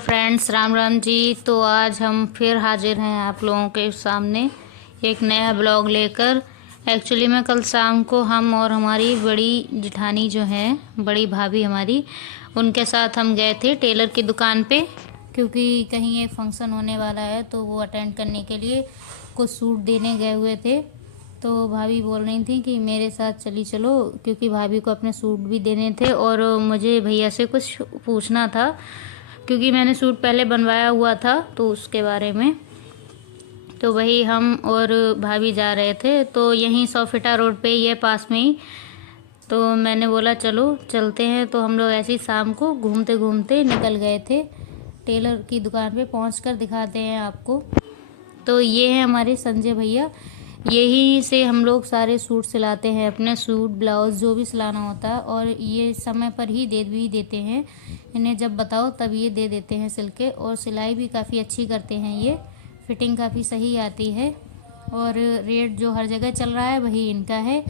Friends, Ram Ram ji. तो आज हम फिर हाजिर हैं आप लोगों के सामने एक नया ब्लॉग लेकर। एक्चुअली में कल शाम को हम और हमारी बड़ी जिठानी जो है, बड़ी भाभी हमारी, उनके साथ हम गए थे टेलर की दुकान पे, क्योंकि कहीं एक फंक्शन होने वाला है तो वो अटेंड करने के लिए कुछ सूट देने गए हुए थे। तो भाभी बोल रही थी कि मेरे साथ चली चलो, क्योंकि भाभी को अपने सूट भी देने थे और मुझे भैया से कुछ पूछना था, क्योंकि मैंने सूट पहले बनवाया हुआ था तो उसके बारे में। तो वही हम और भाभी जा रहे थे, तो यहीं सौफिटा रोड पे ही है, पास में ही। तो मैंने बोला चलो चलते हैं। तो हम लोग ऐसे ही शाम को घूमते घूमते निकल गए थे। टेलर की दुकान पे पहुंचकर दिखाते हैं आपको। तो ये है हमारे संजय भैया, यही से हम लोग सारे सूट सिलाते हैं, अपने सूट ब्लाउज जो भी सिलाना होता है, और ये समय पर ही दे भी देते हैं। इन्हें जब बताओ तब ये दे देते हैं सिल के, और सिलाई भी काफ़ी अच्छी करते हैं, ये फिटिंग काफ़ी सही आती है, और रेट जो हर जगह चल रहा है वही इनका है।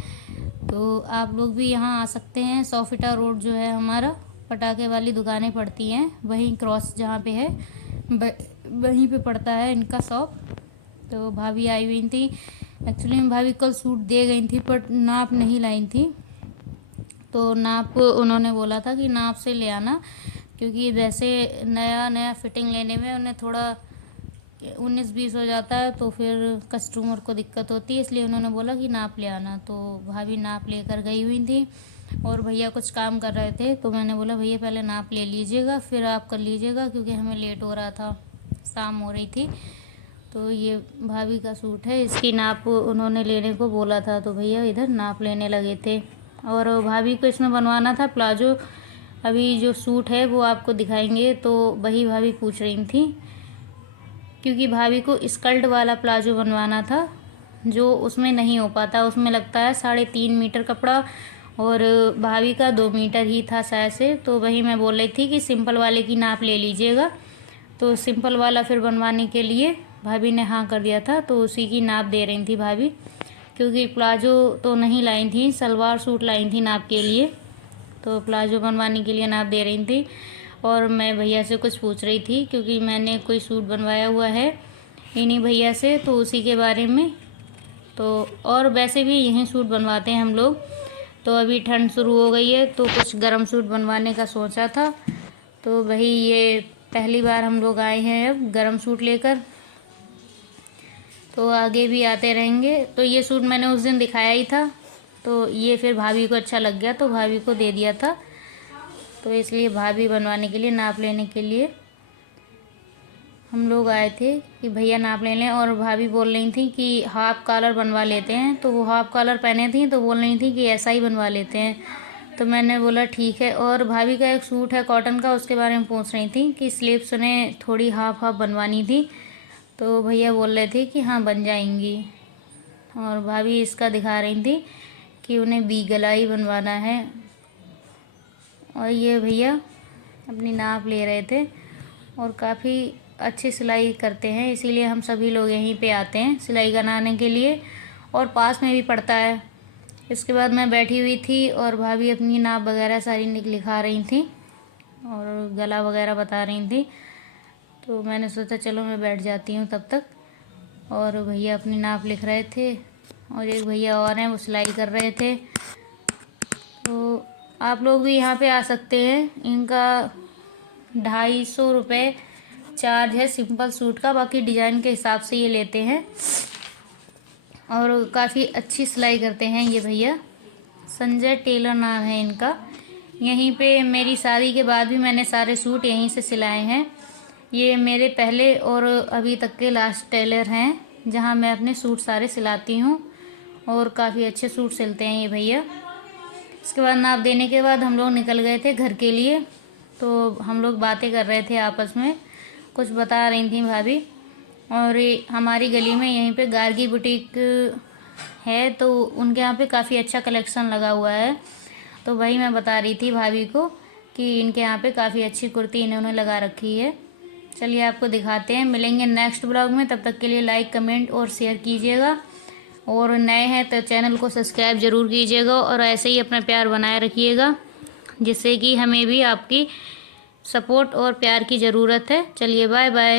तो आप लोग भी यहाँ आ सकते हैं। सौफिटा रोड जो है हमारा, पटाखे वाली दुकानें पड़ती हैं वहीं क्रॉस जहाँ पे है, वहीं पे पड़ता है इनका शॉप। तो भाभी आई हुई थी। एक्चुअली में भाभी कल सूट दे गई थी पर नाप नहीं लाई थी, तो नाप उन्होंने बोला था कि नाप से ले आना, क्योंकि वैसे नया नया फिटिंग लेने में उन्हें थोड़ा 19-20 हो जाता है, तो फिर कस्टमर को दिक्कत होती है, इसलिए उन्होंने बोला कि नाप ले आना। तो भाभी नाप लेकर गई हुई थी, और भैया कुछ काम कर रहे थे, तो मैंने बोला भैया पहले नाप ले लीजिएगा फिर आप कर लीजिएगा, क्योंकि हमें लेट हो रहा था, शाम हो रही थी। तो ये भाभी का सूट है, इसकी नाप उन्होंने लेने को बोला था, तो भैया इधर नाप लेने लगे थे। और भाभी को इसमें बनवाना था प्लाजो। अभी जो सूट है वो आपको दिखाएंगे, तो वही भाभी पूछ रही थी, क्योंकि भाभी को स्कर्ट वाला प्लाजो बनवाना था, जो उसमें नहीं हो पाता, उसमें लगता है 3.5 मीटर कपड़ा, और भाभी का 2 मीटर ही था शायद से। तो वही मैं बोल रही थी कि सिंपल वाले की नाप ले लीजिएगा। तो सिंपल वाला फिर बनवाने के लिए भाभी ने हाँ कर दिया था, तो उसी की नाप दे रही थी भाभी, क्योंकि प्लाजो तो नहीं लाई थी, सलवार सूट लाई थी नाप के लिए, तो प्लाजो बनवाने के लिए नाप दे रही थी। और मैं भैया से कुछ पूछ रही थी, क्योंकि मैंने कोई सूट बनवाया हुआ है इन्हीं भैया से, तो उसी के बारे में। तो और वैसे भी यहीं सूट बनवाते हैं हम लोग। तो अभी ठंड शुरू हो गई है, तो कुछ गर्म सूट बनवाने का सोचा था, तो वही ये पहली बार हम लोग आए हैं अब गर्म सूट लेकर, तो आगे भी आते रहेंगे। तो ये सूट मैंने उस दिन दिखाया ही था, तो ये फिर भाभी को अच्छा लग गया तो भाभी को दे दिया था, तो इसलिए भाभी बनवाने के लिए, नाप लेने के लिए हम लोग आए थे कि भैया नाप ले लें। और भाभी बोल रही थी कि हाफ कॉलर बनवा लेते हैं, तो वो हाफ कॉलर पहने थी, तो बोल रही थी कि ऐसा ही बनवा लेते हैं, तो मैंने बोला ठीक है। और भाभी का एक सूट है कॉटन का, उसके बारे में पूछ रही थी कि स्लीव्स उन्हें थोड़ी हाफ हाफ बनवानी थी, तो भैया बोल रहे थे कि हाँ बन जाएंगी। और भाभी इसका दिखा रही थी कि उन्हें वी गला ही बनवाना है। और ये भैया अपनी नाप ले रहे थे, और काफ़ी अच्छी सिलाई करते हैं, इसीलिए हम सभी लोग यहीं पे आते हैं सिलाई कराने के लिए, और पास में भी पड़ता है। इसके बाद मैं बैठी हुई थी और भाभी अपनी नाप वगैरह सारी लिखा रही थी और गला वगैरह बता रही थी, तो मैंने सोचा चलो मैं बैठ जाती हूँ तब तक। और भैया अपनी नाप लिख रहे थे, और एक भैया और हैं वो सिलाई कर रहे थे। तो आप लोग भी यहाँ पे आ सकते हैं। इनका 250 रुपये चार्ज है सिंपल सूट का, बाकी डिज़ाइन के हिसाब से ये लेते हैं, और काफ़ी अच्छी सिलाई करते हैं ये भैया। संजय टेलर नाम है इनका। यहीं पे मेरी शादी के बाद भी मैंने सारे सूट यहीं से सिलाए हैं। ये मेरे पहले और अभी तक के लास्ट टेलर हैं, जहां मैं अपने सूट सारे सिलाती हूं, और काफ़ी अच्छे सूट सिलते हैं ये भैया। इसके बाद नाप देने के बाद हम लोग निकल गए थे घर के लिए। तो हम लोग बातें कर रहे थे आपस में, कुछ बता रही थी भाभी। और हमारी गली में यहीं पे गार्गी बुटीक है, तो उनके यहाँ पे काफ़ी अच्छा कलेक्शन लगा हुआ है, तो वही मैं बता रही थी भाभी को कि इनके यहाँ पे काफ़ी अच्छी कुर्ती इन्होंने लगा रखी है। चलिए आपको दिखाते हैं। मिलेंगे नेक्स्ट ब्लॉग में, तब तक के लिए लाइक कमेंट और शेयर कीजिएगा, और नए हैं तो चैनल को सब्सक्राइब ज़रूर कीजिएगा, और ऐसे ही अपना प्यार बनाए रखिएगा, जिससे कि हमें भी आपकी सपोर्ट और प्यार की ज़रूरत है। चलिए बाय बाय।